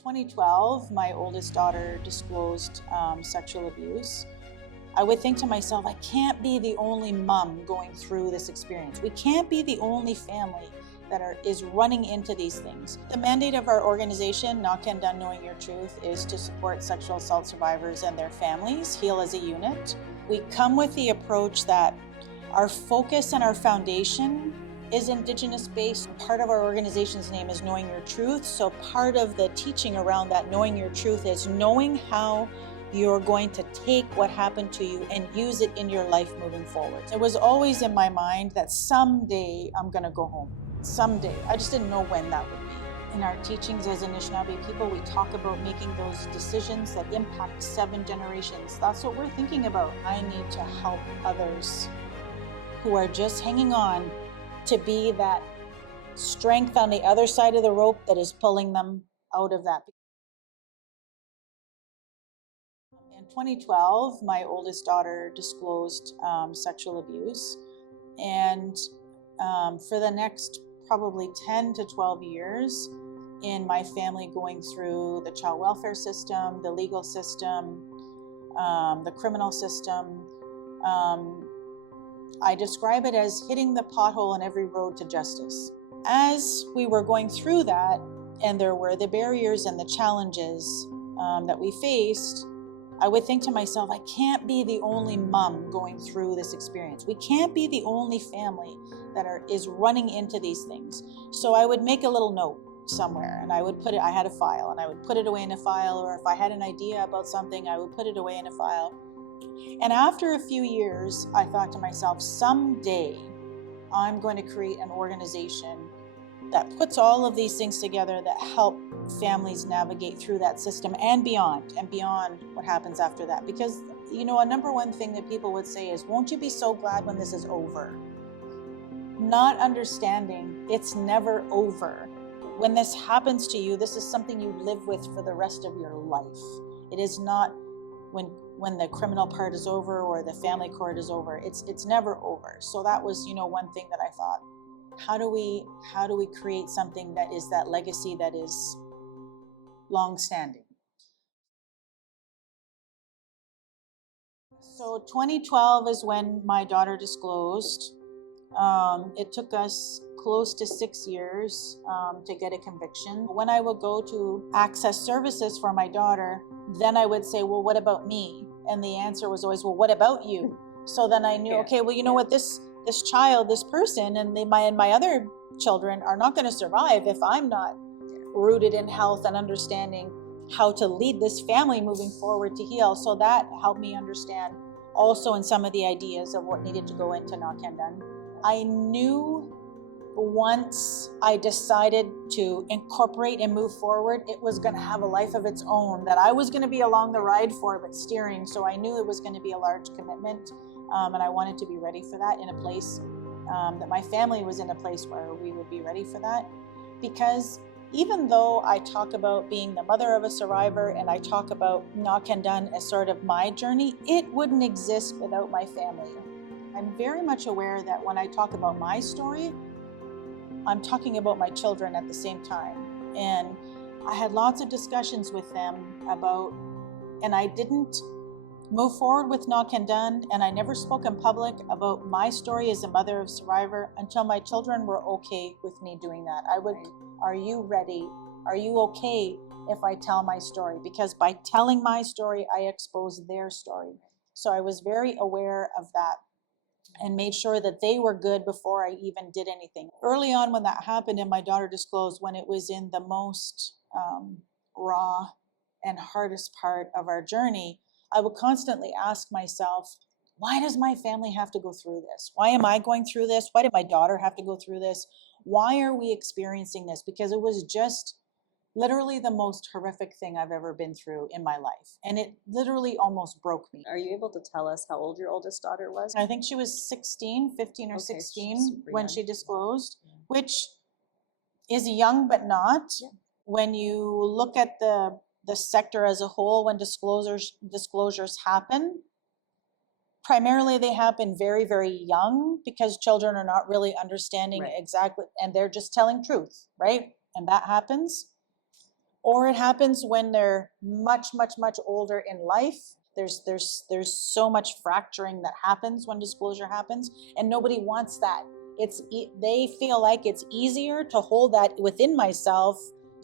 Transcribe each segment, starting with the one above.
2012, my oldest daughter disclosed sexual abuse. I would think to myself, I can't be the only mom going through this experience. We can't be the only family that is running into these things. The mandate of our organization, Nakehndan Knowing Your Truth, is to support sexual assault survivors and their families, heal as a unit. We come with the approach that our focus and our foundation is Indigenous based. Part of our organization's name is Knowing Your Truth. So part of the teaching around that Knowing Your Truth is knowing how you're going to take what happened to you and use it in your life moving forward. It was always in my mind that someday I'm going to go home. Someday. I just didn't know when that would be. In our teachings as Anishinaabe people, we talk about making those decisions that impact 7 generations. That's what we're thinking about. I need to help others who are just hanging on to be that strength on the other side of the rope that is pulling them out of that. In 2012, my oldest daughter disclosed sexual abuse, and for the next probably 10 to 12 years in my family, going through the child welfare system, the legal system, the criminal system, I describe it as hitting the pothole on every road to justice. As we were going through that, and there were the barriers and the challenges that we faced, I would think to myself, I can't be the only mom going through this experience. We can't be the only family that is running into these things. So I would make a little note somewhere, and I would put it, I had a file, and I would put it away in a file, or if I had an idea about something, I would put it away in a file. And after a few years, I thought to myself, someday I'm going to create an organization that puts all of these things together that help families navigate through that system and beyond what happens after that. Because, you know, a number one thing that people would say is, won't you be so glad when this is over? Not understanding it's never over. When this happens to you, this is something you live with for the rest of your life. It is not when the criminal part is over or the family court is over. It's never over. So that was, you know, one thing that I thought, how do we create something that is that legacy that is long-standing? So 2012 is when my daughter disclosed. It took us close to 6 years to get a conviction. When I would go to access services for my daughter, then I would say, well, what about me? And the answer was always, well, what about you? So then I knew, okay, well, you know what, this child, this person, and my other children are not going to survive if I'm not rooted in health and understanding how to lead this family moving forward to heal. So that helped me understand also in some of the ideas of what needed to go into Nakehndan. I knew once I decided to incorporate and move forward, it was going to have a life of its own, that I was going to be along the ride for, but steering. So I knew it was going to be a large commitment, and I wanted to be ready for that in a place that my family was in a place where we would be ready for that. Because even though I talk about being the mother of a survivor and I talk about Nakehndan as sort of my journey, it wouldn't exist without my family. I'm very much aware that when I talk about my story, I'm talking about my children at the same time. And I had lots of discussions with them about, and I didn't move forward with Nakehndan, and I never spoke in public about my story as a mother of survivor until my children were okay with me doing that. I would, are you ready? Are you okay if I tell my story? Because by telling my story, I expose their story. So I was very aware of that and made sure that they were good before I even did anything. Early on when that happened and my daughter disclosed, when it was in the most raw and hardest part of our journey, I would constantly ask myself, why does my family have to go through this? Why am I going through this? Why did my daughter have to go through this? Why are we experiencing this? Because it was just literally the most horrific thing I've ever been through in my life. And it literally almost broke me. Are you able to tell us how old your oldest daughter was? I think she was 15 or 16 when she disclosed, which is young but not. Yeah. When you look at the sector as a whole, when disclosures happen, primarily they happen very, very young because children are not really understanding exactly, and they're just telling truth, right? And that happens. or it happens when they're much, much, much older in life. There's so much fracturing that happens when disclosure happens, and nobody wants that. They feel like it's easier to hold that within myself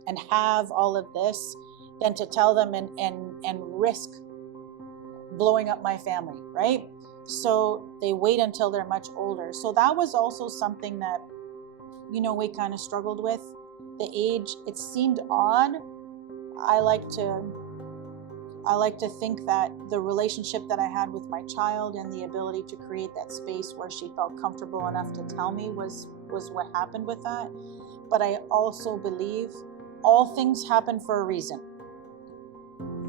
and have all of this than to tell them and risk blowing up my family, right? So they wait until they're much older. So that was also something that, we kind of struggled with. The age, it seemed odd. I like to think that the relationship that I had with my child and the ability to create that space where she felt comfortable enough to tell me was what happened with that. But I also believe all things happen for a reason.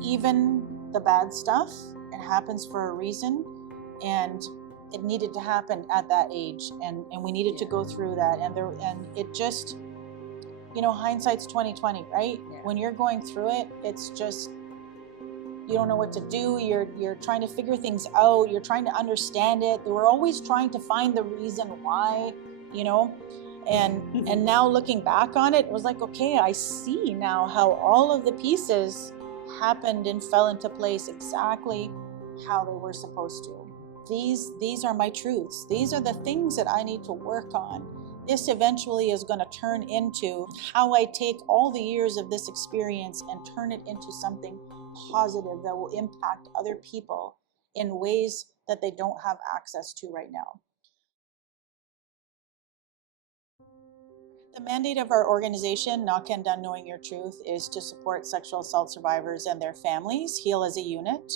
Even the bad stuff, it happens for a reason, and it needed to happen at that age, and we needed to go through that, and it just, hindsight's 2020, right? Yeah. When you're going through it, it's just, you don't know what to do. You're trying to figure things out. You're trying to understand it. We're always trying to find the reason why, and now looking back on it, it was like, okay, I see now how all of the pieces happened and fell into place exactly how they were supposed to. These are my truths. These are the things that I need to work on. This eventually is going to turn into how I take all the years of this experience and turn it into something positive that will impact other people in ways that they don't have access to right now. The mandate of our organization, Nakehndan Knowing Your Truth, is to support sexual assault survivors and their families heal as a unit.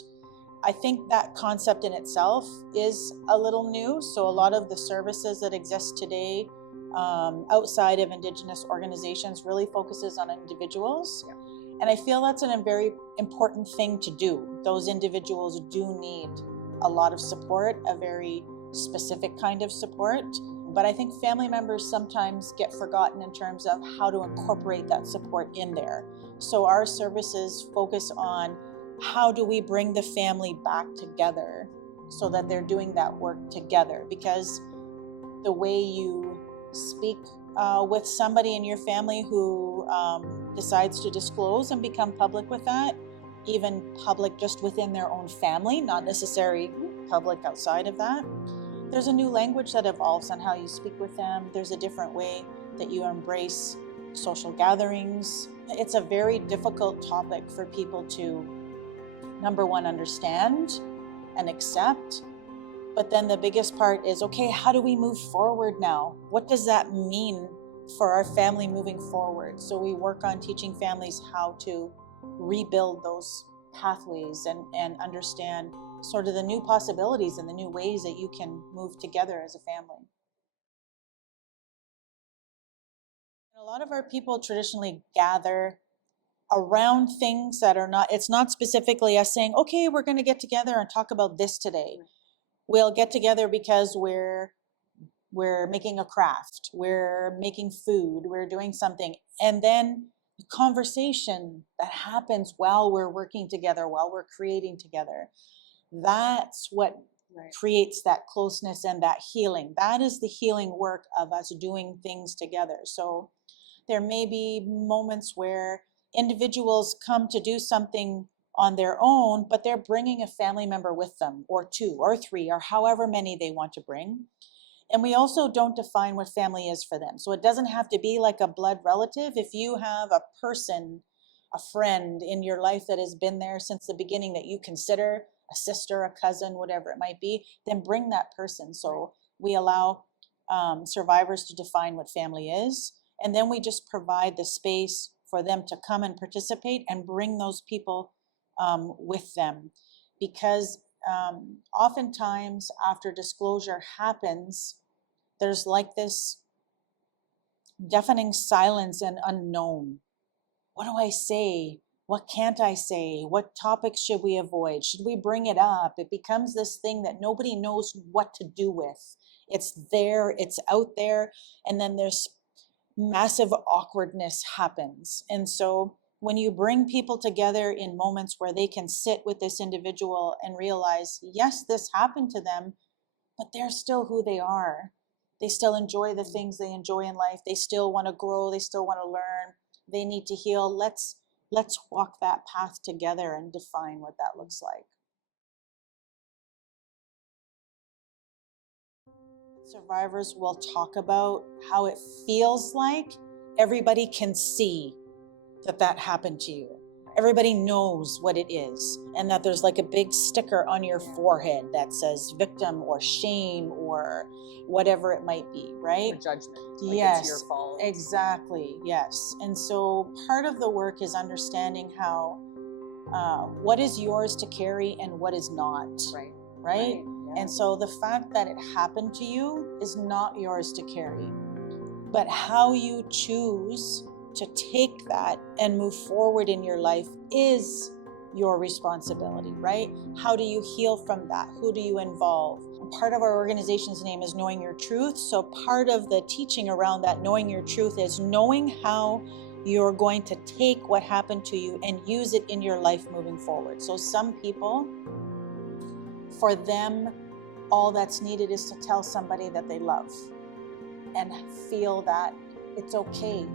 I think that concept in itself is a little new. So a lot of the services that exist today outside of Indigenous organizations really focuses on individuals. Yeah. And I feel that's a very important thing to do. Those individuals do need a lot of support, a very specific kind of support. But I think family members sometimes get forgotten in terms of how to incorporate that support in there. So our services focus on how do we bring the family back together so that they're doing that work together, because the way you speak with somebody in your family who decides to disclose and become public with that, even public just within their own family, not necessarily public outside of that, there's a new language that evolves on how you speak with them. There's a different way that you embrace social gatherings. It's a very difficult topic for people to, number one, understand and accept. But then the biggest part is, okay, how do we move forward now? What does that mean for our family moving forward? So we work on teaching families how to rebuild those pathways and understand sort of the new possibilities and the new ways that you can move together as a family. A lot of our people traditionally gather around things that are not, it's not specifically us saying, okay, we're going to get together and talk about this today. We'll get together because we're making a craft, we're making food, we're doing something. And then the conversation that happens while we're working together, while we're creating together, that's what creates that closeness and that healing. That is the healing work of us doing things together. So there may be moments where individuals come to do something on their own, but they're bringing a family member with them, or two or three, or however many they want to bring. And we also don't define what family is for them. So it doesn't have to be like a blood relative. If you have a person, a friend in your life that has been there since the beginning that you consider a sister, a cousin, whatever it might be, then bring that person. So we allow survivors to define what family is. And then we just provide the space for them to come and participate and bring those people with them. Because oftentimes after disclosure happens, there's like this deafening silence and unknown. What do I say? What can't I say? What topics should we avoid? Should we bring it up? It becomes this thing that nobody knows what to do with. It's there, it's out there, and then there's massive awkwardness happens. And so when you bring people together in moments where they can sit with this individual and realize, yes, this happened to them, but they're still who they are. They still enjoy the things they enjoy in life. They still want to grow. They still want to learn. They need to heal. Let's let's walk that path together and define what that looks like. Survivors will talk about how it feels like everybody can see that that happened to you. Everybody knows what it is, and that there's like a big sticker on your forehead that says victim or shame or whatever it might be, right? Or judgment. Like Yes, it's your fault. exactly, yes. And so part of the work is understanding how what is yours to carry and what is not, Right. right? Yeah. And so the fact that it happened to you is not yours to carry, but how you choose to take that and move forward in your life is your responsibility, right? How do you heal from that? Who do you involve? Part of our organization's name is Knowing Your Truth. So part of the teaching around that knowing your truth is knowing how you're going to take what happened to you and use it in your life moving forward. So some people, for them, all that's needed is to tell somebody that they love and feel that it's okay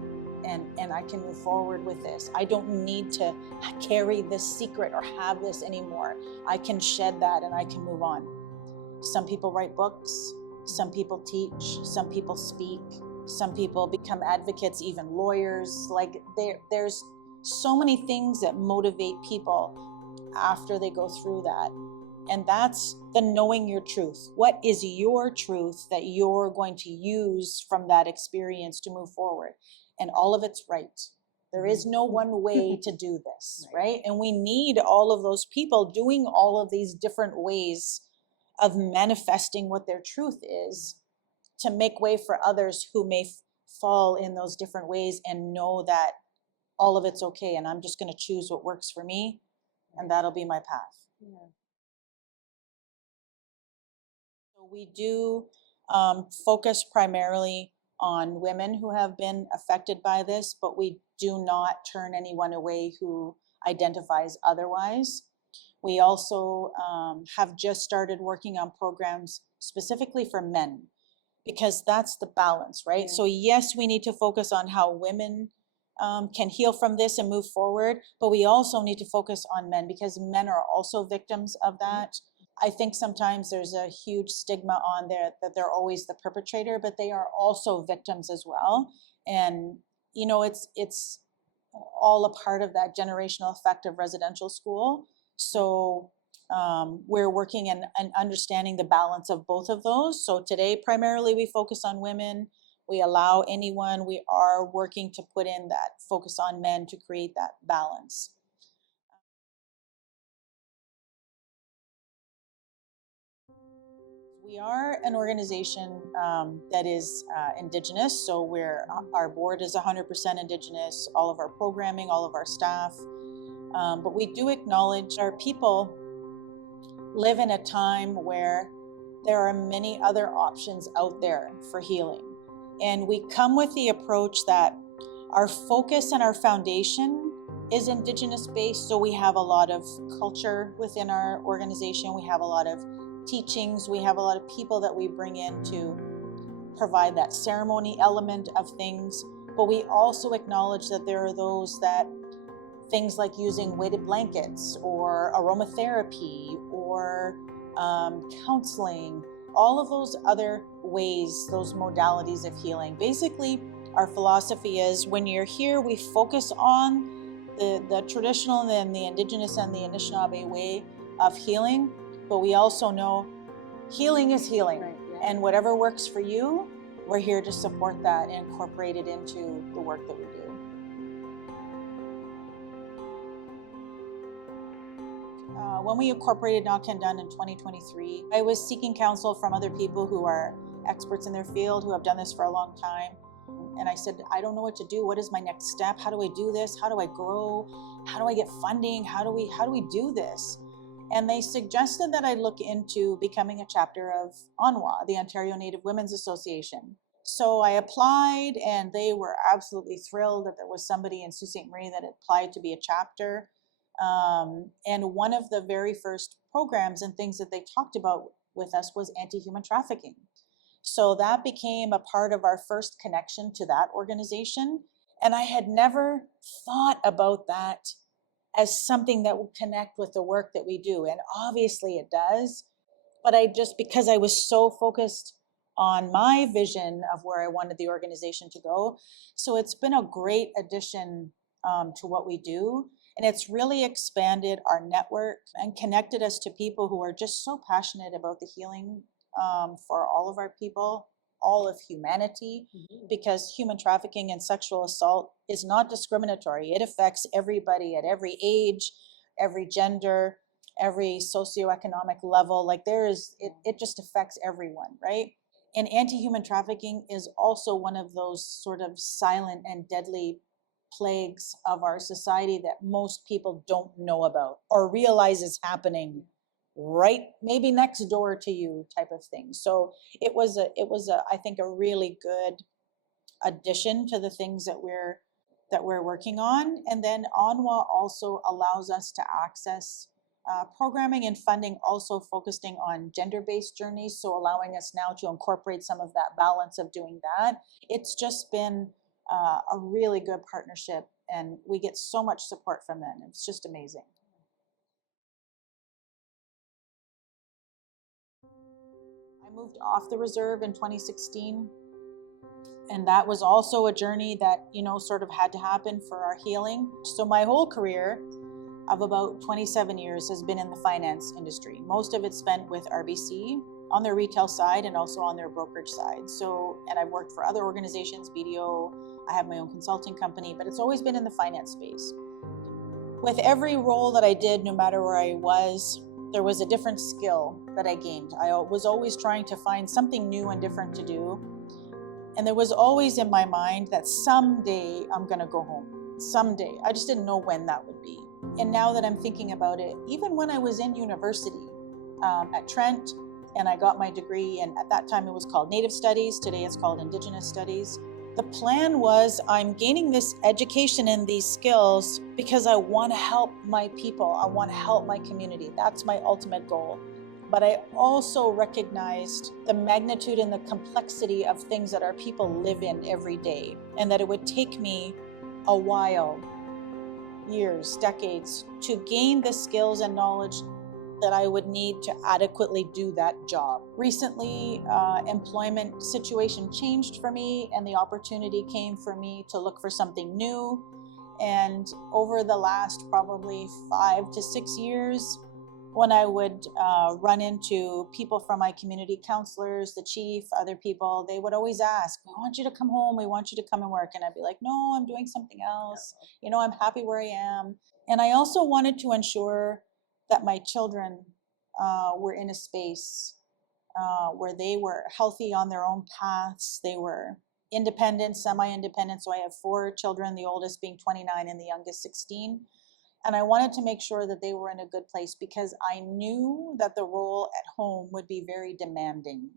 and I can move forward with this. I don't need to carry this secret or have this anymore. I can shed that and I can move on. Some people write books, some people teach, some people speak, some people become advocates, even lawyers. Like there's so many things that motivate people after they go through that. And that's the knowing your truth. What is your truth that you're going to use from that experience to move forward? And all of it's right. There is no one way to do this, right? And we need all of those people doing all of these different ways of manifesting what their truth is to make way for others who may fall in those different ways and know that all of it's okay. And I'm just going to choose what works for me, and that'll be my path. Yeah. We do focus primarily on women who have been affected by this, but we do not turn anyone away who identifies otherwise. We also have just started working on programs specifically for men, because that's the balance, right? Yeah. So yes, we need to focus on how women can heal from this and move forward, but we also need to focus on men because men are also victims of that. I think sometimes there's a huge stigma on there that they're always the perpetrator, but they are also victims as well. And you know, it's all a part of that generational effect of residential school. So we're working and understanding the balance of both of those. So today, primarily, we focus on women. We allow anyone. We are working to put in that focus on men to create that balance. We are an organization that is Indigenous, so our board is 100% Indigenous, all of our programming, all of our staff. But we do acknowledge our people live in a time where there are many other options out there for healing. And we come with the approach that our focus and our foundation is Indigenous based, so we have a lot of culture within our organization. We have a lot of teachings. We have a lot of people that we bring in to provide that ceremony element of things. But we also acknowledge that there are those that things like using weighted blankets or aromatherapy or counseling, all of those other ways, those modalities of healing. Basically, our philosophy is when you're here, we focus on the traditional and the Indigenous and the Anishinaabe way of healing, but we also know healing is healing. Right, yeah. And whatever works for you, we're here to support that and incorporate it into the work that we do. When we incorporated Nakehndan in 2023, I was seeking counsel from other people who are experts in their field, who have done this for a long time. And I said, I don't know what to do. What is my next step? How do I do this? How do I grow? How do I get funding? How do we do this? And they suggested that I look into becoming a chapter of ONWA, the Ontario Native Women's Association. So I applied, and they were absolutely thrilled that there was somebody in Sault Ste. Marie that applied to be a chapter. And one of the very first programs and things that they talked about with us was anti-human trafficking. So that became a part of our first connection to that organization. And I had never thought about that as something that would connect with the work that we do. And obviously it does. But because I was so focused on my vision of where I wanted the organization to go. So it's been a great addition to what we do. And it's really expanded our network and connected us to people who are just so passionate about the healing for all of our people, all of humanity, because human trafficking and sexual assault is not discriminatory. It affects everybody at every age, every gender, every socioeconomic level. Like it just affects everyone, right? And anti-human trafficking is also one of those sort of silent and deadly plagues of our society that most people don't know about or realize is happening right maybe next door to you type of thing. So it was a I think a really good addition to the things that we're working on. And then Onwa also allows us to access programming and funding also focusing on gender-based journeys, so allowing us now to incorporate some of that balance of doing that. It's just been a really good partnership, and we get so much support from them. It's just amazing. I moved off the reserve in 2016, and that was also a journey that, sort of had to happen for our healing. So my whole career of about 27 years has been in the finance industry. Most of it spent with RBC on their retail side and also on their brokerage side. And I've worked for other organizations, BDO, I have my own consulting company, but it's always been in the finance space. With every role that I did, no matter where I was, there was a different skill that I gained. I was always trying to find something new and different to do. And there was always in my mind that someday I'm gonna go home. Someday. I just didn't know when that would be. And now that I'm thinking about it, even when I was in university at Trent, and I got my degree, and at that time it was called Native Studies, today it's called Indigenous Studies. The plan was I'm gaining this education and these skills because I want to help my people. I want to help my community. That's my ultimate goal. But I also recognized the magnitude and the complexity of things that our people live in every day, and that it would take me a while, years, decades, to gain the skills and knowledge that I would need to adequately do that job. Recently, employment situation changed for me, and the opportunity came for me to look for something new. And over the last probably 5 to 6 years, when I would run into people from my community, counselors, the chief, other people, they would always ask, we want you to come home, we want you to come and work. And I'd be like, no, I'm doing something else. I'm happy where I am. And I also wanted to ensure that my children were in a space where they were healthy on their own paths. They were independent, semi-independent. So I have 4 children, the oldest being 29 and the youngest 16. And I wanted to make sure that they were in a good place because I knew that the role at home would be very demanding,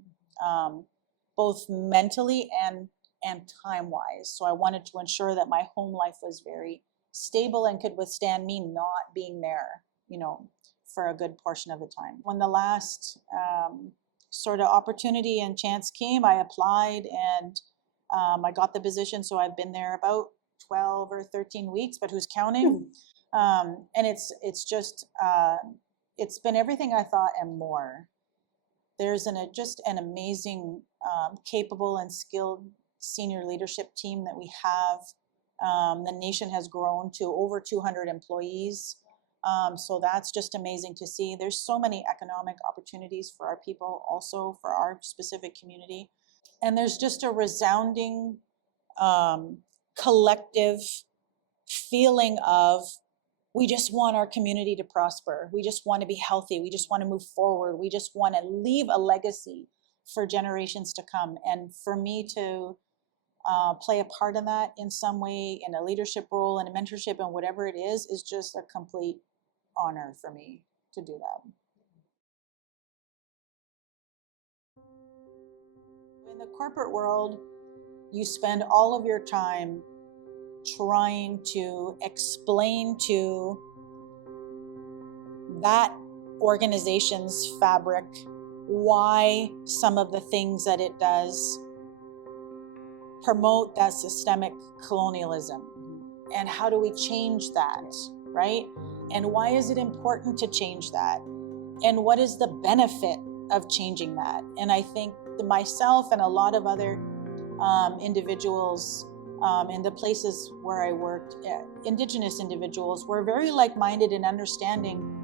both mentally and time-wise. So I wanted to ensure that my home life was very stable and could withstand me not being there, for a good portion of the time. When the last sort of opportunity and chance came, I applied, and I got the position. So I've been there about 12 or 13 weeks, but who's counting? And it's just, it's been everything I thought and more. There's just an amazing, capable and skilled senior leadership team that we have. The nation has grown to over 200 employees. So that's just amazing to see. There's so many economic opportunities for our people, also for our specific community. And there's just a resounding collective feeling of, we just want our community to prosper. We just want to be healthy. We just want to move forward. We just want to leave a legacy for generations to come. And for me to play a part in that in some way, in a leadership role and a mentorship and whatever it is just a complete honor for me to do that. In the corporate world, you spend all of your time trying to explain to that organization's fabric why some of the things that it does promote that systemic colonialism. And how do we change that, right? And why is it important to change that? And what is the benefit of changing that? And I think myself and a lot of other individuals in the places where I worked, Indigenous individuals, were very like-minded in understanding,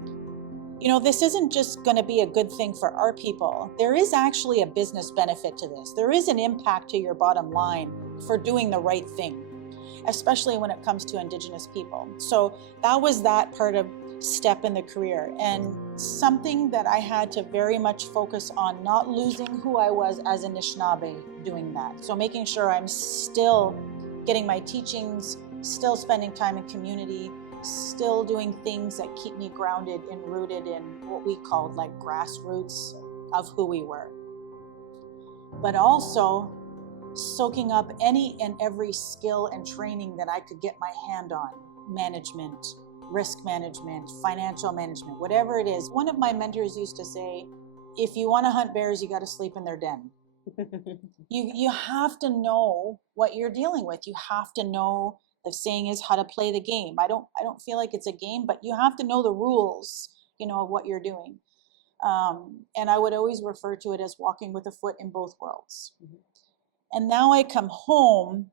you know, this isn't just going to be a good thing for our people. There is actually a business benefit to this. There is an impact to your bottom line for doing the right thing, especially when it comes to Indigenous people. So that was that part of step in the career, and something that I had to very much focus on, not losing who I was as Anishinaabe doing that. So making sure I'm still getting my teachings, still spending time in community, still doing things that keep me grounded and rooted in what we called like grassroots of who we were. But also soaking up any and every skill and training that I could get my hand on. Management, risk management, financial management, whatever it is. One of my mentors used to say, if you want to hunt bears, you got to sleep in their den. You have to know what you're dealing with. You have to know, the saying is, how to play the game. I don't feel like it's a game, but you have to know the rules, you know, of what you're doing. And I would always refer to it as walking with a foot in both worlds. And now I come home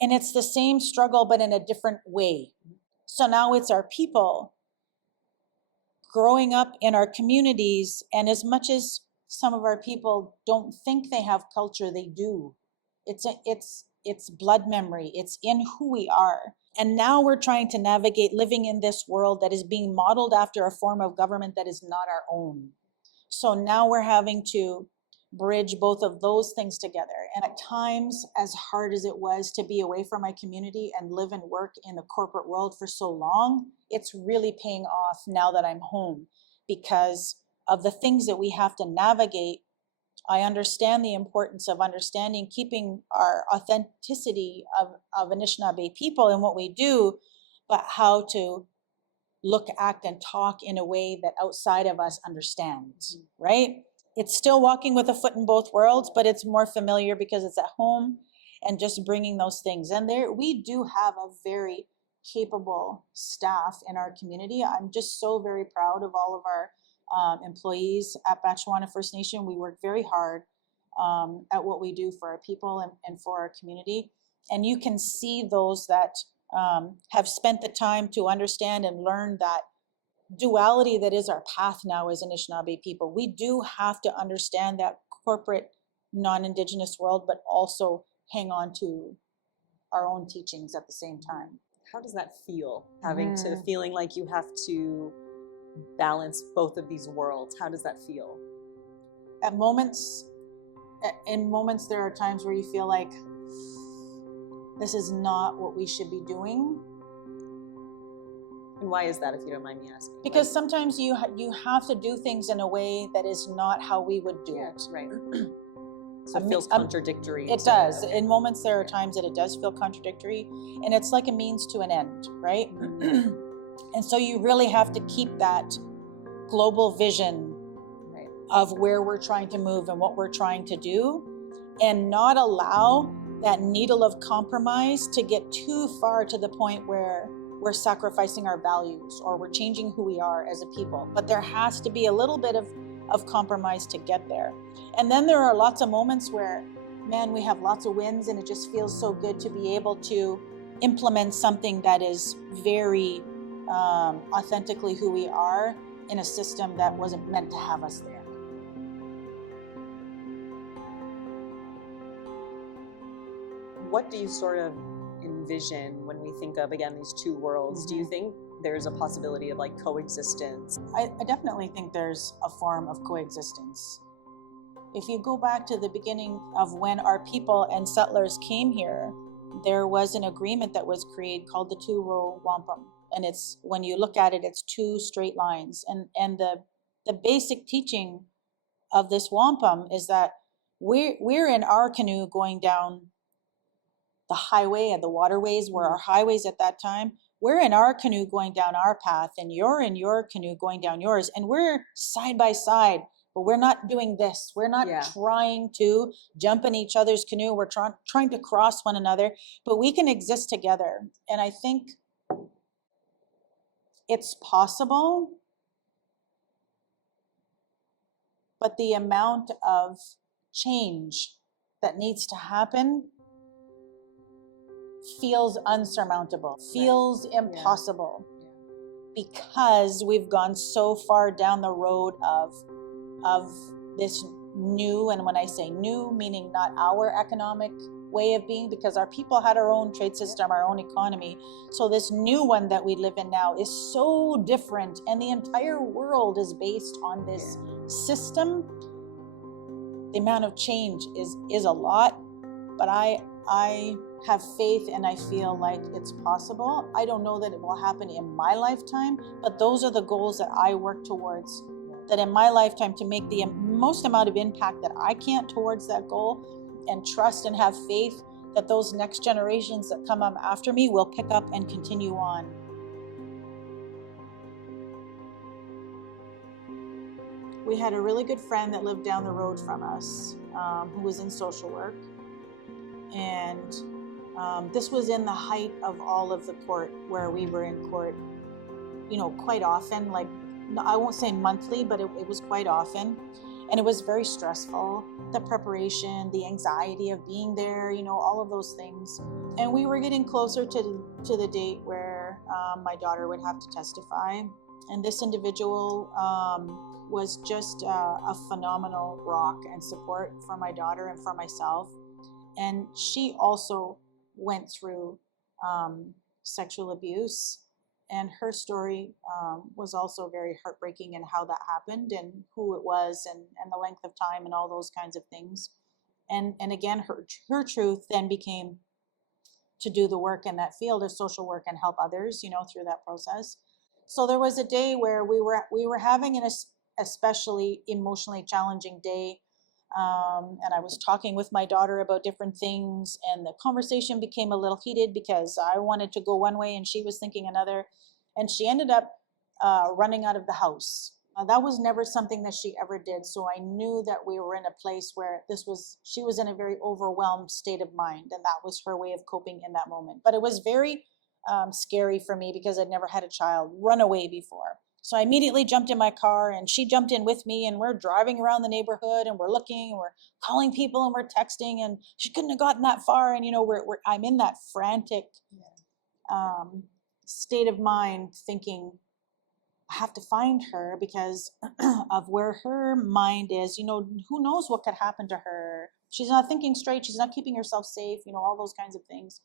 and it's the same struggle, but in a different way. So now it's our people growing up in our communities, and as much as some of our people don't think they have culture, they do. It's blood memory. It's in who we are. And now we're trying to navigate living in this world that is being modeled after a form of government that is not our own. So now we're having to bridge both of those things together. And at times, as hard as it was to be away from my community and live and work in the corporate world for so long, it's really paying off now that I'm home because of the things that we have to navigate. I understand the importance of understanding, keeping our authenticity of Anishinaabe people and what we do, but how to look, act, and talk in a way that outside of us understands, right? It's still walking with a foot in both worlds, but it's more familiar because it's at home and just bringing those things. And there, we do have a very capable staff in our community. I'm just so very proud of all of our employees at Batchewana First Nation. We work very hard at what we do for our people and for our community. And you can see those that have spent the time to understand and learn that duality that is our path now as Anishinaabe people. We do have to understand that corporate non-Indigenous world, but also hang on to our own teachings at the same time. How does that feel, having to feeling like you have to balance both of these worlds? How does that feel? In moments, there are times where you feel like this is not what we should be doing. And why is that, if you don't mind me asking? Because sometimes you have to do things in a way that is not how we would do it. Right. So it feels contradictory. It does. In moments, there are times that it does feel contradictory, and it's like a means to an end, right? And so you really have to keep that global vision of where we're trying to move and what we're trying to do, and not allow that needle of compromise to get too far to the point where we're sacrificing our values or we're changing who we are as a people. But there has to be a little bit of compromise to get there. And then there are lots of moments where, man, we have lots of wins and it just feels so good to be able to implement something that is very authentically who we are in a system that wasn't meant to have us there. What do you sort of envision when we think of, again, these two worlds? Do you think there's a possibility of like coexistence? I definitely think there's a form of coexistence. If you go back to the beginning of when our people and settlers came here, there was an agreement that was created called the two-row wampum. And it's, when you look at it, it's two straight lines. And the basic teaching of this wampum is that we're in our canoe going down the highway and the waterways were our highways at that time. We're in our canoe going down our path, and you're in your canoe going down yours, and we're side by side, but we're not doing this. We're not Yeah. trying to jump in each other's canoe. We're trying to cross one another, but we can exist together. And I think it's possible, but the amount of change that needs to happen feels unsurmountable, feels impossible, because we've gone so far down the road of this new, and when I say new, meaning not our economic way of being, because our people had our own trade system, our own economy. So this new one that we live in now is so different, and the entire world is based on this system. The amount of change is a lot, but I have faith, and I feel like it's possible. I don't know that it will happen in my lifetime, but those are the goals that I work towards, that in my lifetime, to make the most amount of impact that I can towards that goal, and trust and have faith that those next generations that come up after me will pick up and continue on. We had a really good friend that lived down the road from us, who was in social work. And this was in the height of all of the court, where we were in court, quite often, like, I won't say monthly, but it was quite often. And it was very stressful, the preparation, the anxiety of being there, all of those things. And we were getting closer to the date where my daughter would have to testify. And this individual was just a phenomenal rock and support for my daughter and for myself. And she also went through sexual abuse, and her story was also very heartbreaking, in how that happened and who it was, and the length of time and all those kinds of things. And again, her truth then became to do the work in that field of social work and help others, through that process. So there was a day where we were having an especially emotionally challenging day. And I was talking with my daughter about different things, and the conversation became a little heated because I wanted to go one way and she was thinking another, and she ended up running out of the house. That was never something that she ever did, so I knew that we were in a place where she was in a very overwhelmed state of mind, and that was her way of coping in that moment. But it was very scary for me, because I'd never had a child run away before. So I immediately jumped in my car, and she jumped in with me, and we're driving around the neighborhood, and we're looking, and we're calling people, and we're texting, and she couldn't have gotten that far. And I'm in that frantic state of mind, thinking I have to find her, because of where her mind is. Who knows what could happen to her? She's not thinking straight. She's not keeping herself safe. All those kinds of things.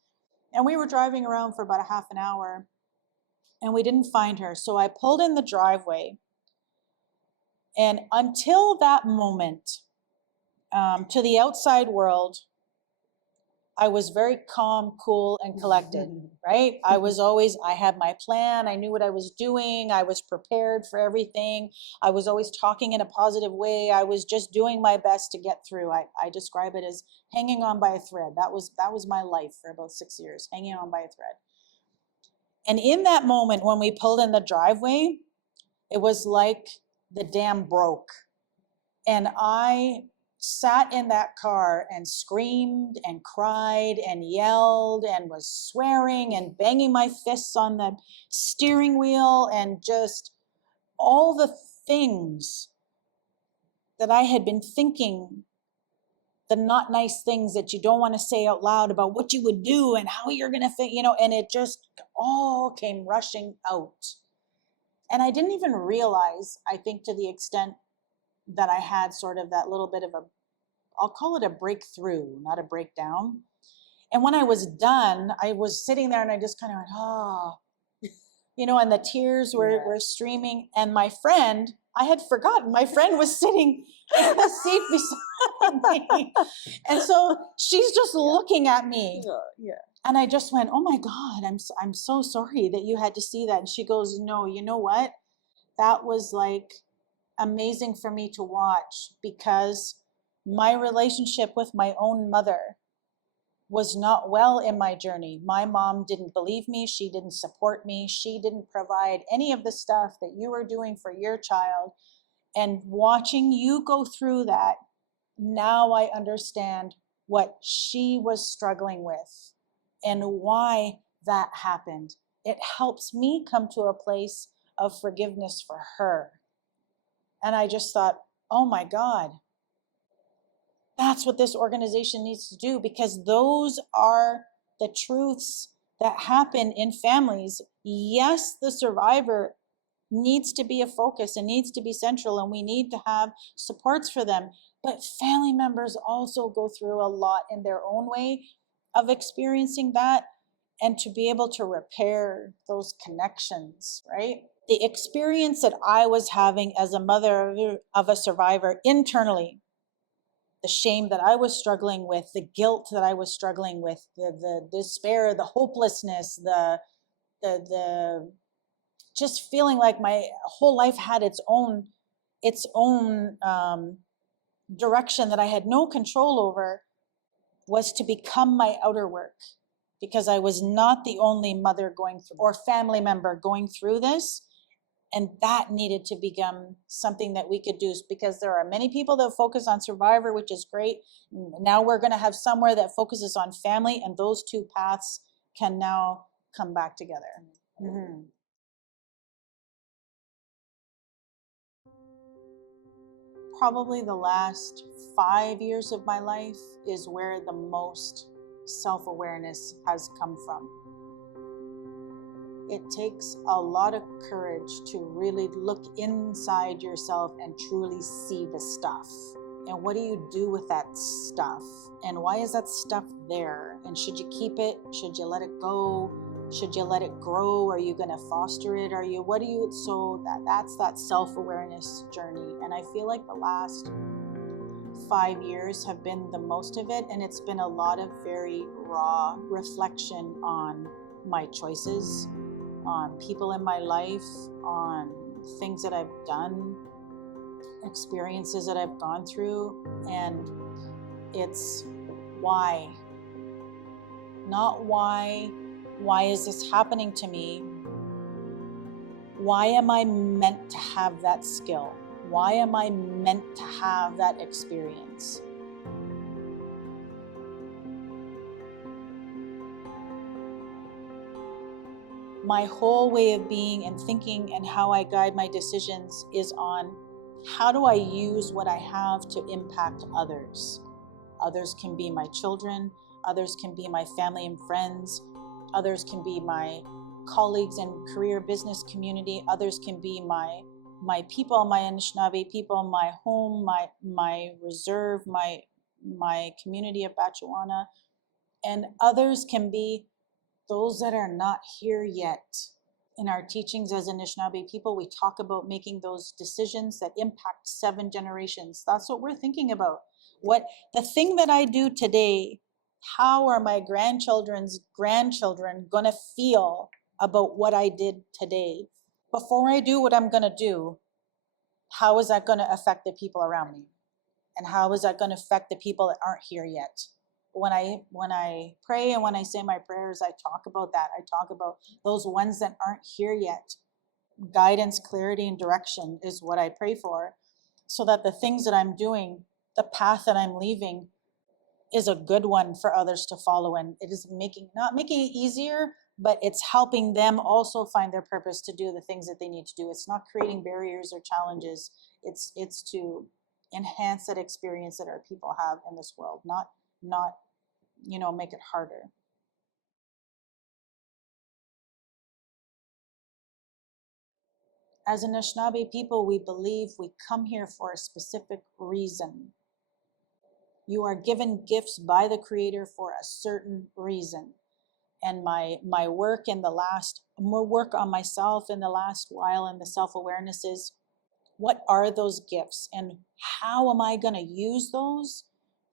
And we were driving around for about a half an hour, and we didn't find her. So I pulled in the driveway, and until that moment, to the outside world, I was very calm, cool, and collected, right? I had my plan. I knew what I was doing. I was prepared for everything. I was always talking in a positive way. I was just doing my best to get through. I describe it as hanging on by a thread. That was my life for about 6 years, hanging on by a thread. And in that moment, when we pulled in the driveway, it was like the dam broke. And I sat in that car and screamed and cried and yelled and was swearing and banging my fists on the steering wheel, and just all the things that I had been thinking, the not nice things that you don't want to say out loud about what you would do and how you're going to think, and it just all came rushing out. And I didn't even realize, I think, to the extent that I had sort of that little bit of I'll call it a breakthrough, not a breakdown. And when I was done, I was sitting there and I just kind of went, oh, and the tears were streaming. And my friend, I had forgotten, my friend was sitting in the seat beside me. And so she's just looking at me. Yeah. And I just went, oh my God, I'm so sorry that you had to see that. And she goes, no, you know what? That was like amazing for me to watch, because my relationship with my own mother was not well in my journey. My mom didn't believe me. She didn't support me. She didn't provide any of the stuff that you were doing for your child. And watching you go through that, now I understand what she was struggling with and why that happened. It helps me come to a place of forgiveness for her. And I just thought, oh my God, that's what this organization needs to do, because those are the truths that happen in families. Yes, the survivor needs to be a focus and needs to be central, and we need to have supports for them. But family members also go through a lot in their own way of experiencing that, and to be able to repair those connections, right? The experience that I was having as a mother of a survivor internally, the shame that I was struggling with, the guilt that I was struggling with, the despair, the hopelessness, the just feeling like my whole life had its own direction that I had no control over, was to become my outer work, because I was not the only mother going through or family member going through this. And that needed to become something that we could do, because there are many people that focus on survivor, which is great. Now we're going to have somewhere that focuses on family, and those two paths can now come back together. Mm-hmm. Probably the last 5 years of my life is where the most self-awareness has come from. It takes a lot of courage to really look inside yourself and truly see the stuff. And what do you do with that stuff? And why is that stuff there? And should you keep it? Should you let it go? Should you let it grow? Are you going to foster it? So that's that self-awareness journey. And I feel like the last 5 years have been the most of it. And it's been a lot of very raw reflection on my choices, on people in my life, on things that I've done, experiences that I've gone through. And it's why, not why is this happening to me? Why am I meant to have that skill? Why am I meant to have that experience? My whole way of being and thinking and how I guide my decisions is on, how do I use what I have to impact others? Others can be my children, others can be my family and friends, others can be my colleagues and career business community, others can be my people, my Anishinaabe people, my home, my reserve, my community of Batchewana, and others can be those that are not here yet. In our teachings as Anishinaabe people, we talk about making those decisions that impact 7 generations. That's what we're thinking about. What the thing that I do today, how are my grandchildren's grandchildren going to feel about what I did today? Before I do what I'm going to do, how is that going to affect the people around me? And how is that going to affect the people that aren't here yet? When I pray and when I say my prayers, I talk about that. I talk about those ones that aren't here yet. Guidance, clarity, and direction is what I pray for, so that the things that I'm doing, the path that I'm leaving, is a good one for others to follow. And it is not making it easier, but it's helping them also find their purpose to do the things that they need to do. It's not creating barriers or challenges. It's to enhance that experience that our people have in this world, not make it harder. As Anishinaabe people, we believe we come here for a specific reason. You are given gifts by the Creator for a certain reason. And my work work on myself in the last while, and the self-awareness is, what are those gifts and how am I going to use those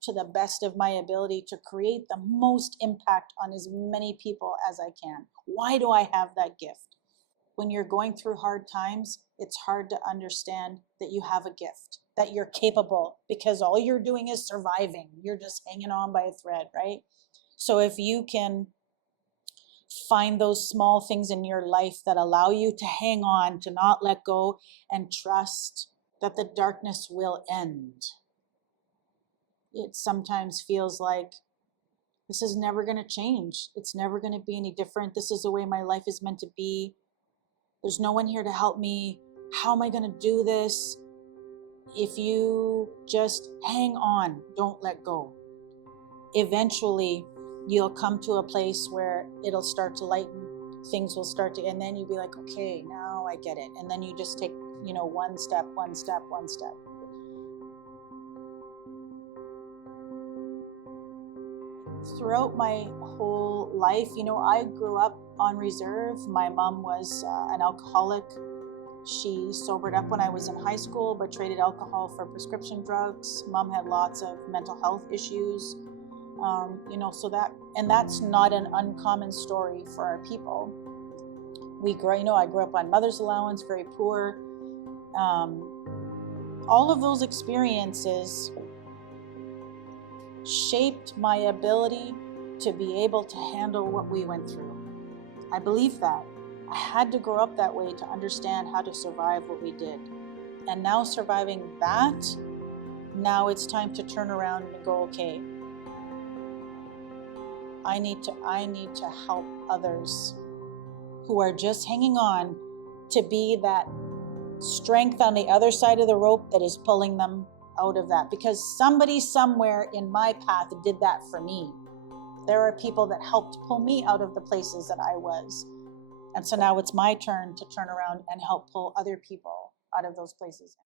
to the best of my ability to create the most impact on as many people as I can? Why do I have that gift? When you're going through hard times, it's hard to understand that you have a gift, that you're capable, because all you're doing is surviving. You're just hanging on by a thread, right? So if you can find those small things in your life that allow you to hang on, to not let go, and trust that the darkness will end. It sometimes feels like this is never going to change. It's never going to be any different. This is the way my life is meant to be. There's no one here to help me. How am I going to do this? If you just hang on, don't let go. Eventually, you'll come to a place where it'll start to lighten. Things will start to, and then you'll be like, okay, now I get it. And then you just take, one step, one step, one step. Throughout my whole life, I grew up on reserve. My mom was an alcoholic. She sobered up when I was in high school, but traded alcohol for prescription drugs. Mom had lots of mental health issues, that's not an uncommon story for our people. I grew up on mother's allowance, very poor. All of those experiences shaped my ability to be able to handle what we went through. I believe that. I had to grow up that way to understand how to survive what we did. And now surviving that, now it's time to turn around and go, okay, I need to help others who are just hanging on to be that strength on the other side of the rope that is pulling them out of that. Because somebody somewhere in my path did that for me. There are people that helped pull me out of the places that I was. And so now it's my turn to turn around and help pull other people out of those places.